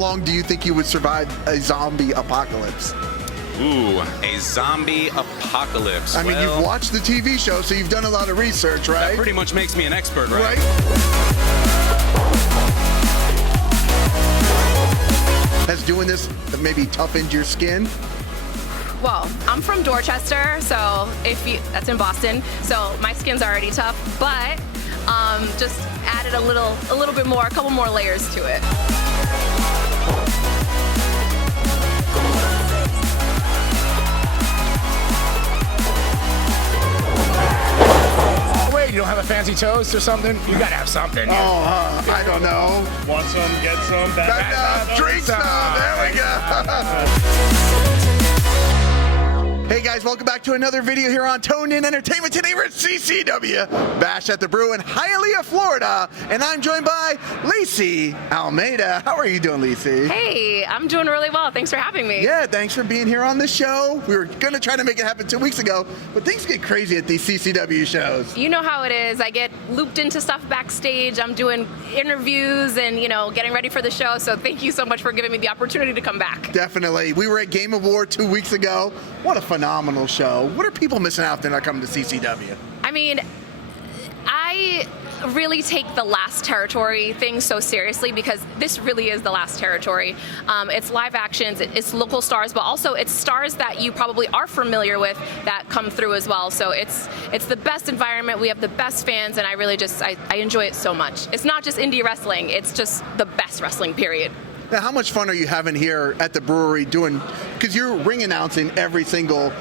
long do you think you would survive a zombie apocalypse? Ooh, a zombie apocalypse. I mean, you've watched the TV show, so you've done a lot of research, right? That pretty much makes me an expert, right? Has doing this maybe toughened your skin? Well, I'm from Dorchester, so that's in Boston, so my skin's already tough, but just added a little bit more, a couple more layers to it. You don't have a fancy toast or something? You gotta have something. I don't know. Want some, get some, drink some. There we go. Hey guys, welcome back to another video here on Toned In Entertainment. Today we're at CCW, Bash at the Brew in Hialeah, Florida, and I'm joined by Lissy Almeida. How are you doing, Lissy? Hey, I'm doing really well. Thanks for having me. Yeah, thanks for being here on the show. We were going to try to make it happen 2 weeks ago, but things get crazy at these CCW shows. You know how it is. I get looped into stuff backstage. I'm doing interviews and, getting ready for the show, so thank you so much for giving me the opportunity to come back. Definitely. We were at Game of War 2 weeks ago. What a phenomenal show. What are people missing out if they're not coming to CCW? I mean, I really take the last territory thing so seriously because this really is the last territory. It's live actions, it's local stars, but also it's stars that you probably are familiar with that come through as well. So it's the best environment, we have the best fans, and I really I enjoy it so much. It's not just indie wrestling, it's just the best wrestling, period. Now, how much fun are you having here at the brewery doing, because you're ring announcing every single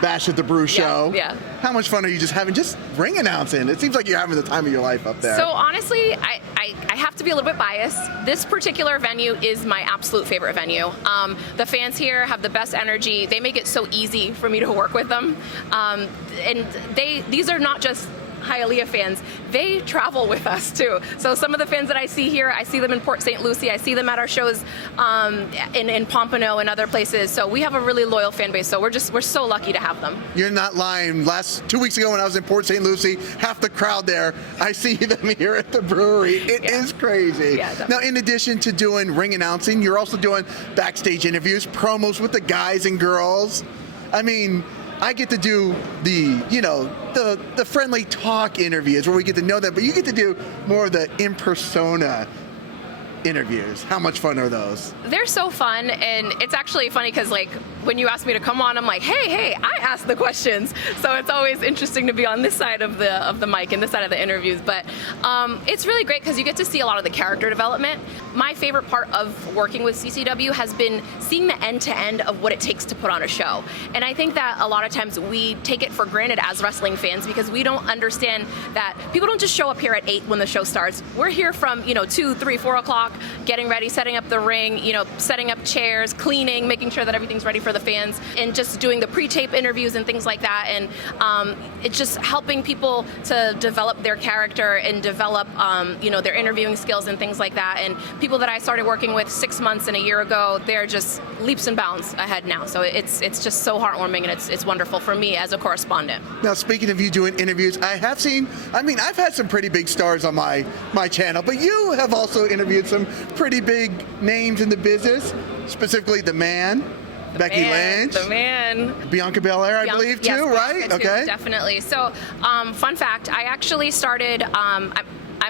Bash at the Brew show. Yeah. How much fun are you just ring announcing? It seems like you're having the time of your life up there. So honestly, I have to be a little bit biased. This particular venue is my absolute favorite venue. The fans here have the best energy. They make it so easy for me to work with them. And these are not just Hialeah fans, they travel with us too. So some of the fans that I see here, I see them in Port St. Lucie, I see them at our shows in Pompano and other places. So we have a really loyal fan base, so we're so lucky to have them. You're not lying. 2 weeks ago when I was in Port St. Lucie, half the crowd there, I see them here at the brewery. It is crazy. Yeah, now, in addition to doing ring announcing, you're also doing backstage interviews, promos with the guys and girls. I mean, I get to do the friendly talk interviews where we get to know them, but you get to do more of the in-persona interviews. How much fun are those? They're so fun, and it's actually funny because when you ask me to come on, I'm like, hey, I ask the questions. So it's always interesting to be on this side of the mic and this side of the interviews. But it's really great because you get to see a lot of the character development. My favorite part of working with CCW has been seeing the end-to-end of what it takes to put on a show. And I think that a lot of times we take it for granted as wrestling fans because we don't understand that people don't just show up here at 8 when the show starts. We're here from 2, 3, 4 o'clock, getting ready, setting up the ring, setting up chairs, cleaning, making sure that everything's ready for the fans, and just doing the pre-tape interviews and things like that. And it's just helping people to develop their character and develop, their interviewing skills and things like that. And people that I started working with 6 months and a year ago, they're just leaps and bounds ahead now. So it's just so heartwarming, and it's wonderful for me as a correspondent. Now, speaking of you doing interviews, I've had some pretty big stars on my channel, but you have also interviewed some pretty big names in the business, specifically the Man, Becky Lynch. The Man. Bianca Belair, I believe, too, yes, right? Bianca too, okay. Definitely. So, fun fact, I actually started, I'm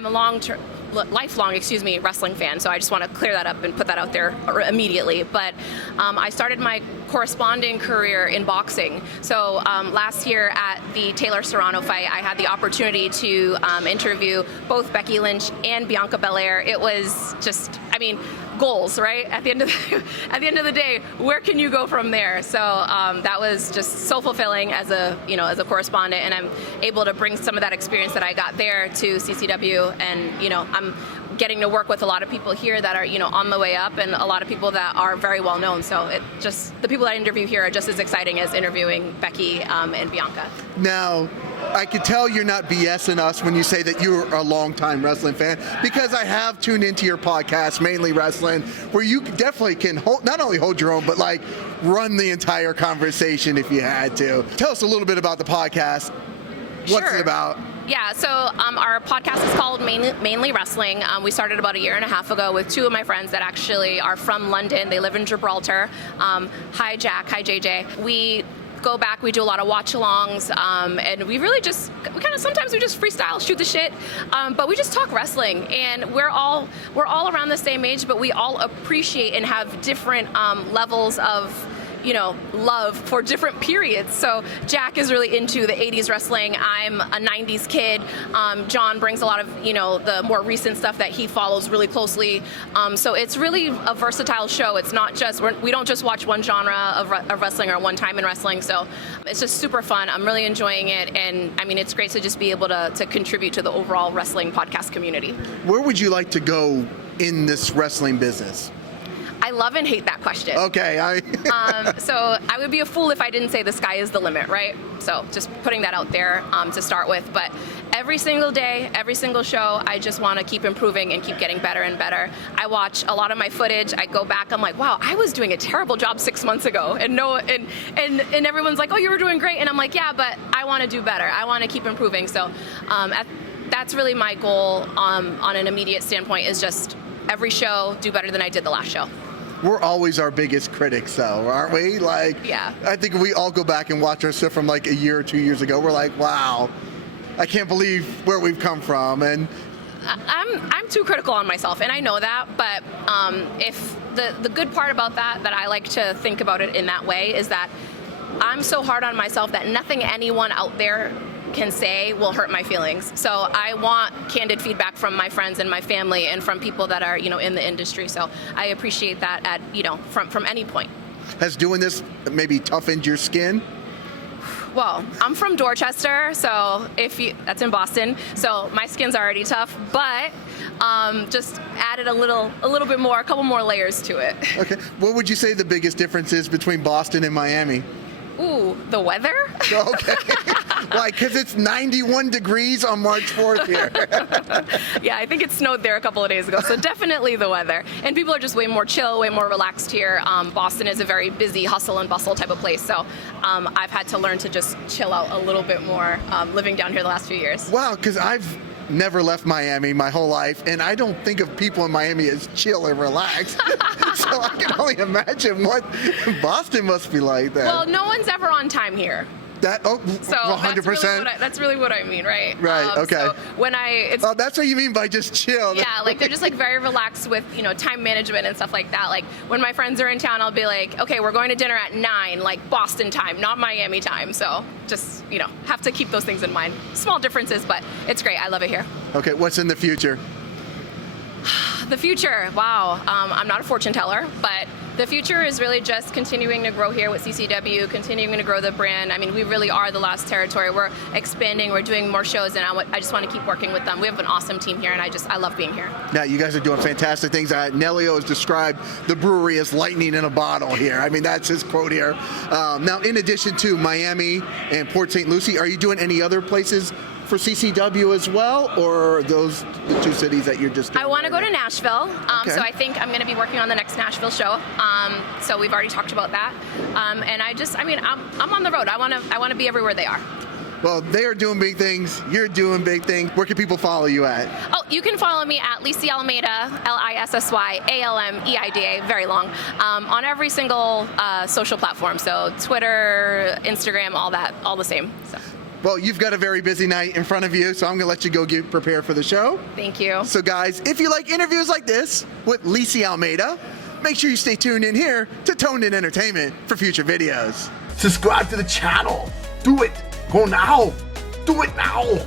a lifelong wrestling fan, so I just want to clear that up and put that out there immediately. But I started my corresponding career in boxing. So last year at the Taylor Serrano fight, I had the opportunity to interview both Becky Lynch and Bianca Belair. It was just, goals, right? At the end of the day, where can you go from there? So that was just so fulfilling as a correspondent, and I'm able to bring some of that experience that I got there to CCW, and I'm getting to work with a lot of people here that are on the way up, and a lot of people that are very well known. So the people that I interview here are just as exciting as interviewing Becky and Bianca. Now, I could tell you're not BSing us when you say that you're a longtime wrestling fan, because I have tuned into your podcast, Mainly Wrestling, where you definitely can not only hold your own, but run the entire conversation if you had to. Tell us a little bit about the podcast. What's it about? Yeah, so our podcast is called Mainly Wrestling. We started about a year and a half ago with two of my friends that actually are from London. They live in Gibraltar. Hi, Jack. Hi, JJ. We go back, we do a lot of watch-alongs, and we really just, sometimes we just freestyle, shoot the shit, but we just talk wrestling, and we're all around the same age, but we all appreciate and have different levels of, love for different periods. So Jack is really into the 80s wrestling. I'm a 90s kid. John brings a lot of, the more recent stuff that he follows really closely. So it's really a versatile show. It's not just, we don't just watch one genre of wrestling or one time in wrestling. So it's just super fun. I'm really enjoying it. And I mean, it's great to just be able to contribute to the overall wrestling podcast community. Where would you like to go in this wrestling business? I love and hate that question. Okay. So I would be a fool if I didn't say the sky is the limit, right? So just putting that out there to start with. But every single day, every single show, I just want to keep improving and keep getting better and better. I watch a lot of my footage. I go back. I'm like, wow, I was doing a terrible job 6 months ago. And everyone's like, oh, you were doing great. And I'm like, yeah, but I want to do better. I want to keep improving. So that's really my goal on an immediate standpoint, is just every show do better than I did the last show. We're always our biggest critics, though, aren't we? Yeah. I think we all go back and watch our stuff from like a year or 2 years ago. We're like, wow, I can't believe where we've come from. And I'm too critical on myself, and I know that. But if the good part about that I like to think about it in that way, is that I'm so hard on myself that nothing anyone out there can say will hurt my feelings. So I want candid feedback from my friends and my family and from people that are, in the industry. So I appreciate that at, from any point. Has doing this maybe toughened your skin? Well, I'm from Dorchester, so that's in Boston, so my skin's already tough, but just added a little bit more, a couple more layers to it. Okay. What would you say the biggest difference is between Boston and Miami? Ooh, the weather? Okay. Why? Because it's 91 degrees on March 4th here. Yeah, I think it snowed there a couple of days ago, so definitely the weather. And people are just way more chill, way more relaxed here. Boston is a very busy hustle and bustle type of place, so I've had to learn to just chill out a little bit more living down here the last few years. Wow, because I've never left Miami my whole life, and I don't think of people in Miami as chill and relaxed. So I can only imagine what Boston must be like then. Well, no one's ever on time here. So 100%. That's really what I mean, right? Right. Okay. So when that's what you mean by just chill. Yeah, like they're just like very relaxed with time management and stuff like that. Like when my friends are in town, I'll be like, okay, we're going to dinner at 9, like Boston time, not Miami time. So just have to keep those things in mind. Small differences, but it's great. I love it here. Okay, what's in the future? The future, wow. I'm not a fortune teller, but the future is really just continuing to grow here with CCW, continuing to grow the brand. I mean, we really are the lost territory. We're expanding, we're doing more shows, and I just want to keep working with them. We have an awesome team here, and I love being here. Now, you guys are doing fantastic things. Nelio has described the brewery as lightning in a bottle here. I mean, that's his quote here. Now, in addition to Miami and Port St. Lucie, are you doing any other places for CCW as well, or are those the two cities that you're just doing? I want to go to Nashville, Okay. So I think I'm going to be working on the next Nashville show. So we've already talked about that, and I'm on the road. I want to be everywhere they are. Well, they are doing big things. You're doing big things. Where can people follow you at? Oh, you can follow me at Lissy Almeida, LISSYALMEIDA, very long, on every single social platform. So Twitter, Instagram, all that, all the same. So. Well, you've got a very busy night in front of you, so I'm going to let you go get prepared for the show. Thank you. So, guys, if you like interviews like this with Lissy Almeida, make sure you stay tuned in here to Toned In Entertainment for future videos. Subscribe to the channel. Do it. Go now. Do it now.